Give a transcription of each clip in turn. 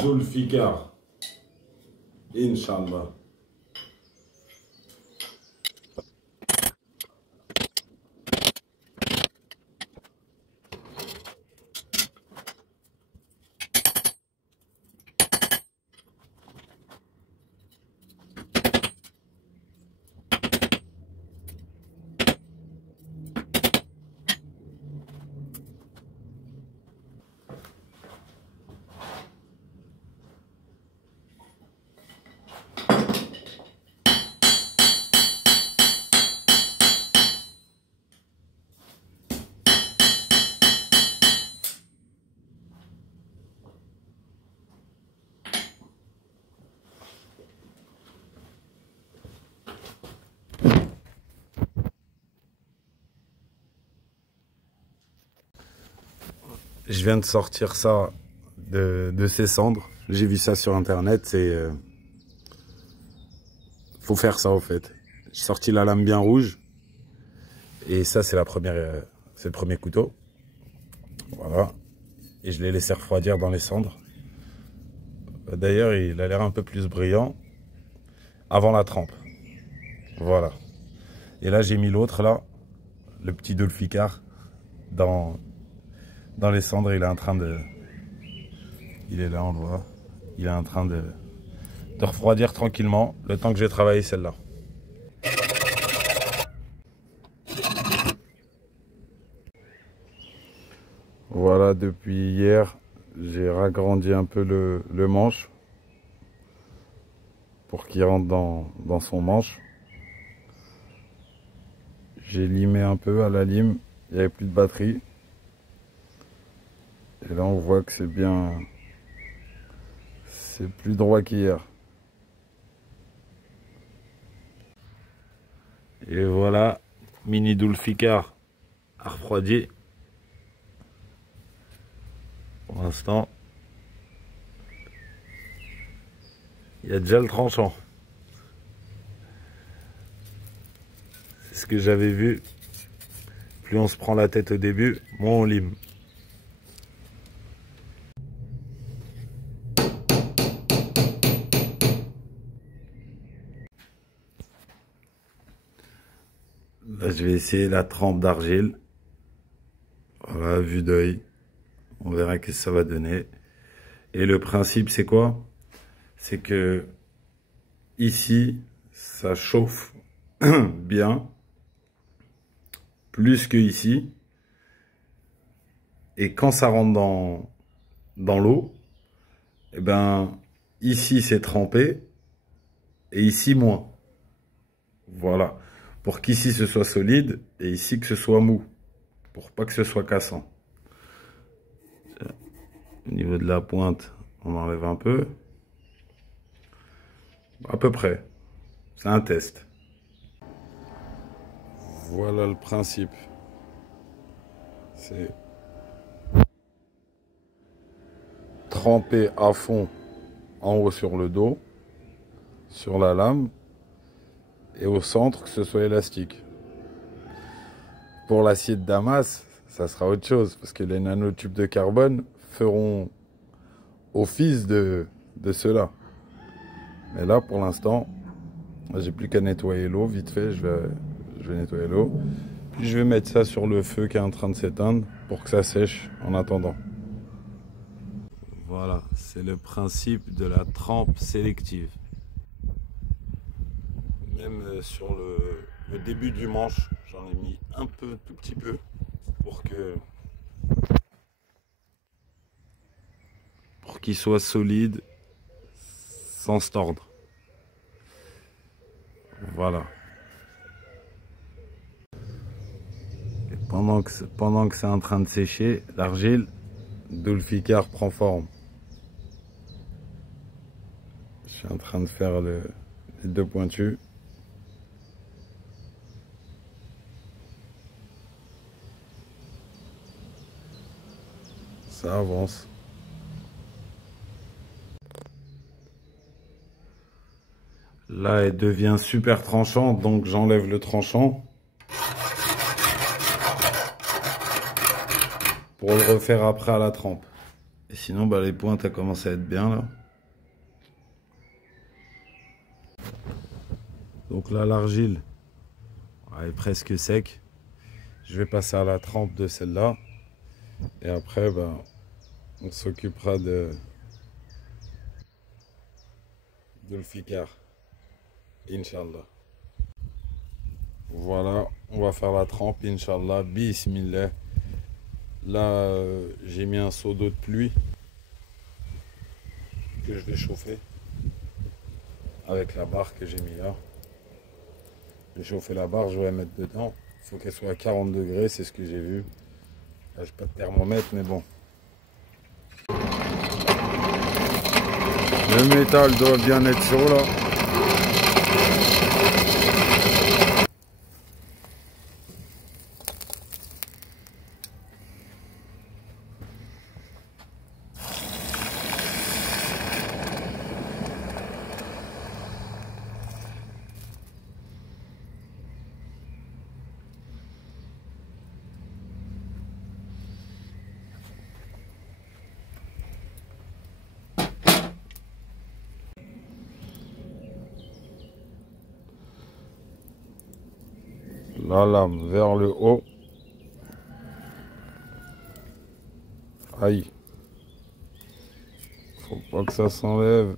Zulfikar. Inch'Allah. Je viens de sortir ça de ses cendres. J'ai vu ça sur internet. C'est faut faire ça au fait. J'ai sorti la lame bien rouge. Et ça c'est c'est le premier couteau. Voilà. Et je l'ai laissé refroidir dans les cendres. D'ailleurs il a l'air un peu plus brillant avant la trempe. Voilà. Et là j'ai mis l'autre là. Le petit Zulfikar dans les cendres, il est en train de... Il est là, on le voit. Il est en train de refroidir tranquillement, le temps que j'ai travaillé celle-là. Voilà, depuis hier, j'ai ragrandi un peu le manche pour qu'il rentre dans son manche. J'ai limé un peu à la lime, il n'y avait plus de batterie. Et là on voit que c'est bien, c'est plus droit qu'hier. Et voilà, mini Zulfikar à refroidi. Pour l'instant, il y a déjà le tranchant. C'est ce que j'avais vu. Plus on se prend la tête au début, moins on lime. Là, je vais essayer la trempe d'argile. Voilà, vue d'œil. On verra ce que ça va donner. Et le principe, c'est quoi? C'est que ici, ça chauffe bien, plus que ici. Et quand ça rentre dans l'eau, eh ben, ici, c'est trempé et ici, moins. Voilà. Pour qu'ici, ce soit solide et ici, que ce soit mou. Pour pas que ce soit cassant. Au niveau de la pointe, on enlève un peu. À peu près. C'est un test. Voilà le principe. C'est tremper à fond en haut sur le dos, sur la lame, et au centre que ce soit élastique. Pour l'acier de Damas, ça sera autre chose, parce que les nanotubes de carbone feront office de cela. Mais là, pour l'instant, j'ai plus qu'à nettoyer l'eau, vite fait, je vais nettoyer l'eau. Puis je vais mettre ça sur le feu qui est en train de s'éteindre pour que ça sèche en attendant. Voilà, c'est le principe de la trempe sélective. Même sur le début du manche, j'en ai mis un peu, tout petit peu, pour qu'il soit solide sans se tordre. Voilà. Et pendant que c'est en train de sécher, l'argile, Zulfikar prend forme. Je suis en train de faire les deux pointus. Ça avance. Là, elle devient super tranchante, donc j'enlève le tranchant pour le refaire après à la trempe. Et sinon, bah, les pointes, elles commencent à être bien là. Donc là, l'argile est presque sec. Je vais passer à la trempe de celle-là. Et après, bah, on s'occupera de le ficard. Inch'Allah. Voilà, on va faire la trempe, Inch'Allah. Bismillah. Là, j'ai mis un seau d'eau de pluie que je vais chauffer avec la barre que j'ai mis là. Je vais chauffer la barre, je vais la mettre dedans. Il faut qu'elle soit à 40 degrés, c'est ce que j'ai vu. Là, j'ai pas de thermomètre, mais bon. Le métal doit bien être chaud là. La lame vers le haut. Aïe. Faut pas que ça s'enlève.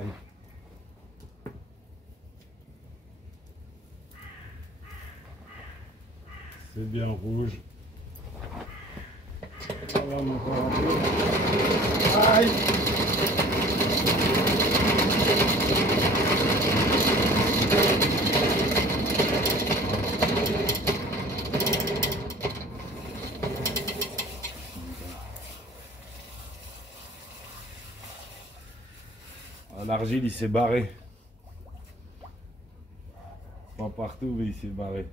Aïe. C'est bien rouge. La lame encore un peu. Aïe. L'argile, il s'est barré. Pas partout, mais il s'est barré.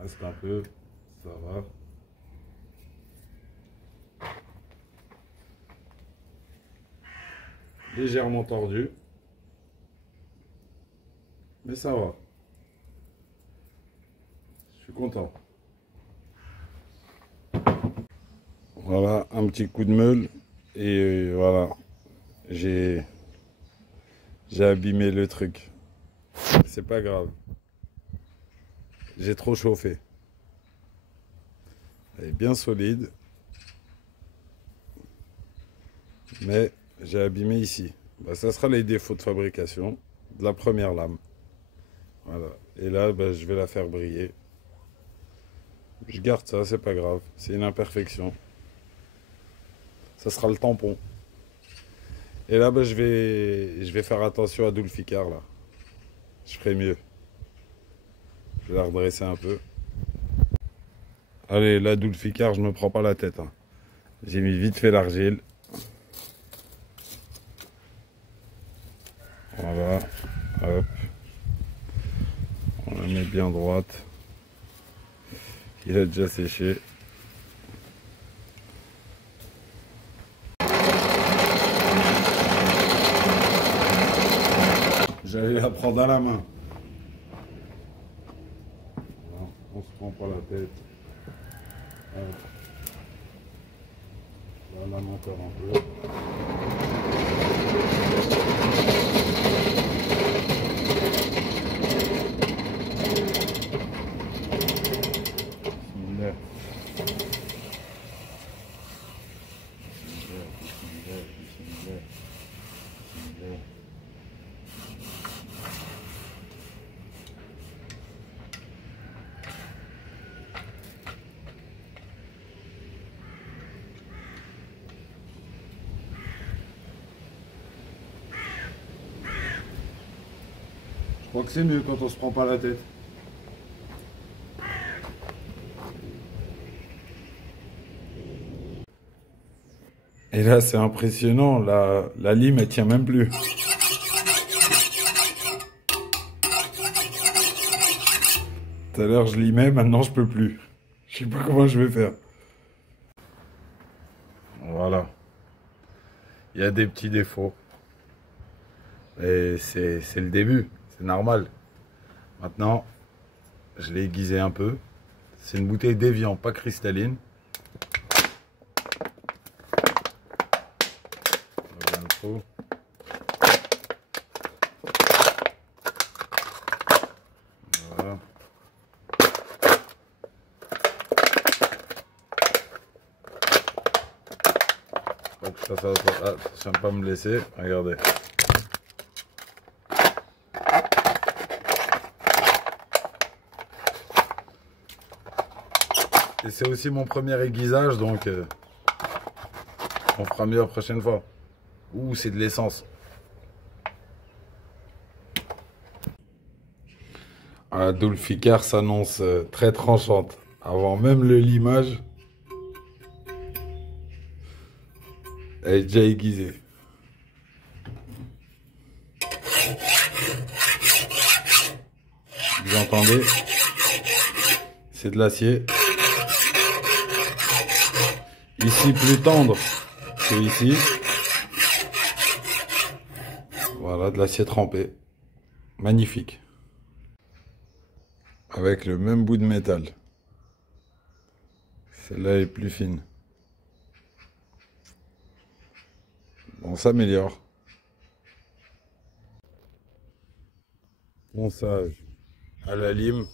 Reste un peu, ça va. Légèrement tordu. Mais ça va. Je suis content. Voilà, un petit coup de meule. Et voilà. J'ai abîmé le truc. C'est pas grave. J'ai trop chauffé. Elle est bien solide. Mais j'ai abîmé ici. Bah, ça sera les défauts de fabrication de la première lame. Voilà. Et là, bah, je vais la faire briller. Je garde ça, c'est pas grave. C'est une imperfection. Ça sera le tampon. Et là, bah, je vais faire attention à Dulficar là. Je ferai mieux. Je vais la redresser un peu. Allez, la Dulficar, je me prends pas la tête. Hein. J'ai mis vite fait l'argile. Voilà. Hop. On la met bien droite. Il a déjà séché. J'allais la prendre à la main. Voilà, on se prend pas la tête. La lame encore un peu. Je crois que c'est mieux quand on se prend pas la tête. Et là, c'est impressionnant, la lime, elle tient même plus. Tout à l'heure, je limais, maintenant, je peux plus. Je sais pas comment je vais faire. Voilà. Il y a des petits défauts. Et c'est le début, c'est normal. Maintenant, je l'ai aiguisé un peu. C'est une bouteille d'Evian, pas cristalline. Voilà. Donc ça va pas me laisser. Regardez. Et c'est aussi mon premier aiguisage, donc on fera mieux la prochaine fois. Ouh, c'est de l'essence. La Dulficar s'annonce très tranchante. Avant même le limage, elle est déjà aiguisée. Vous entendez? C'est de l'acier. Ici plus tendre que ici. Voilà, de l'acier trempé. Magnifique. Avec le même bout de métal. Celle-là est plus fine. On s'améliore. Ponçage à la lime.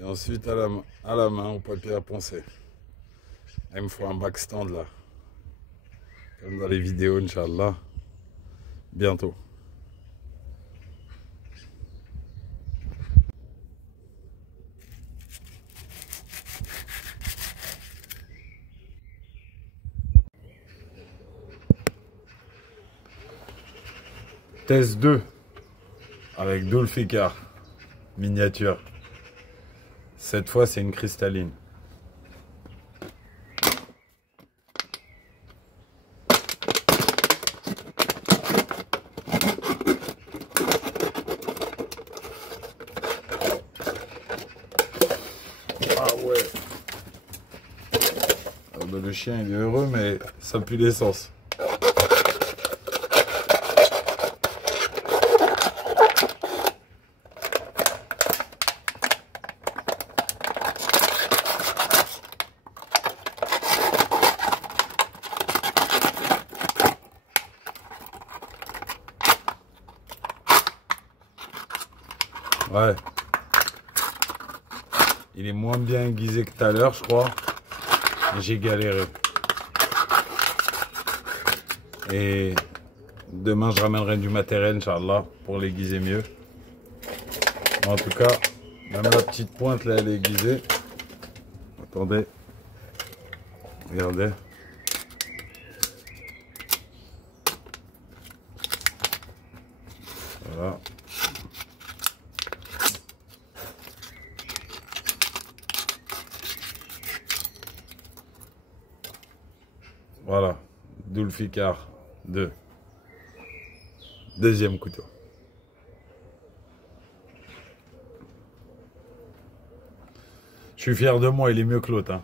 Et ensuite à la main au papier à poncer. Il me faut un backstand là. Comme dans les vidéos, Inch'Allah. Bientôt. Test 2 avec Dulficar miniature. Cette fois, c'est une cristalline. Ah ouais. Ah bah, le chien il est heureux, mais ça pue l'essence. Ouais. Il est moins bien aiguisé que tout à l'heure, je crois. J'ai galéré. Et demain, je ramènerai du matériel, Inch'Allah, pour l'aiguiser mieux. En tout cas, même la petite pointe, là, elle est aiguisée. Attendez. Regardez. Voilà. Voilà, Dulficar 2. Deuxième couteau. Je suis fier de moi, il est mieux que l'autre. Hein.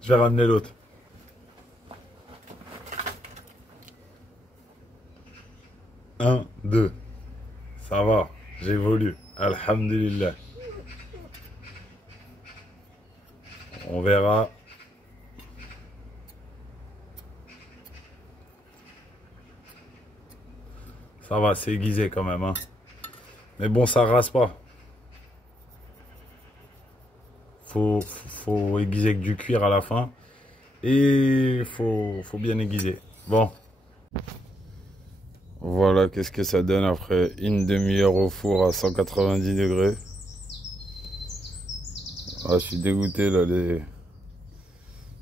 Je vais ramener l'autre. Un, deux. Ça va, j'évolue. Alhamdulillah. On verra. Ça va, c'est aiguisé quand même. Hein. Mais bon, ça rase pas. Faut aiguiser avec du cuir à la fin. Et faut bien aiguiser. Bon. Voilà, qu'est-ce que ça donne après une demi-heure au four à 190 degrés. Ah, je suis dégoûté là.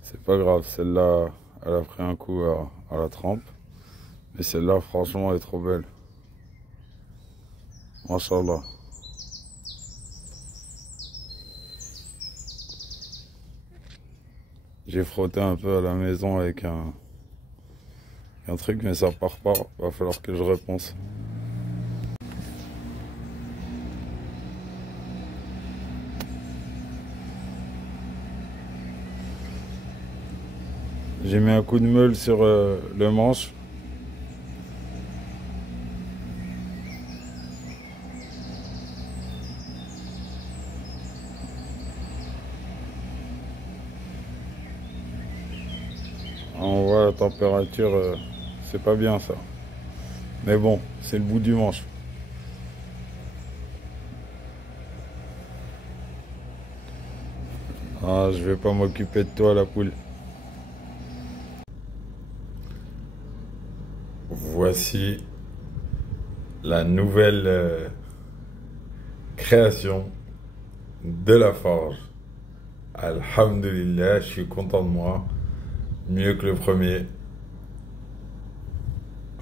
C'est pas grave, celle-là, elle a pris un coup à la trempe. Mais celle-là, franchement, elle est trop belle. Masha'Allah. J'ai frotté un peu à la maison avec un truc, mais ça part pas. Va falloir que je repense. J'ai mis un coup de meule sur le manche. On voit la température, c'est pas bien ça. Mais bon, c'est le bout du manche. Ah, je vais pas m'occuper de toi, la poule. Voici la nouvelle création de la forge. Alhamdulillah, je suis content de moi. Mieux que le premier.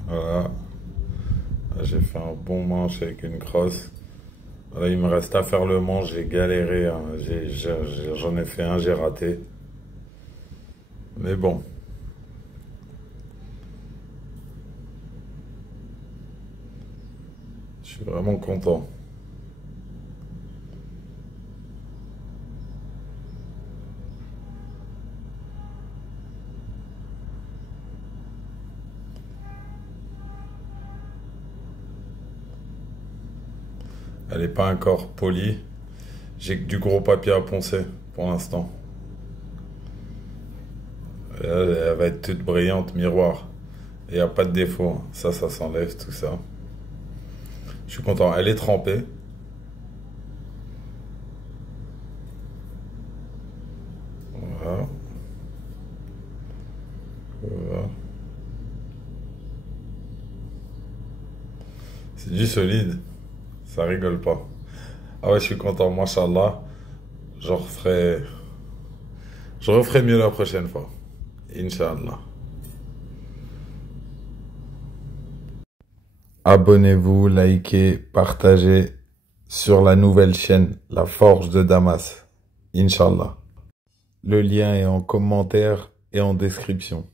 Voilà. J'ai fait un bon manche avec une crosse. Voilà, il me reste à faire le manche. J'ai galéré, hein. J'en ai fait un, j'ai raté. Mais bon. Je suis vraiment content. Elle n'est pas encore polie. J'ai que du gros papier à poncer pour l'instant. Elle va être toute brillante, miroir. Il n'y a pas de défaut. Ça s'enlève, tout ça. Je suis content. Elle est trempée. Voilà. Voilà. C'est du solide. Ça rigole pas. Ah ouais, je suis content. Machallah. Je referai mieux la prochaine fois. Inch'Allah. Abonnez-vous, likez, partagez sur la nouvelle chaîne, La Forge de Damas. Inch'Allah. Le lien est en commentaire et en description.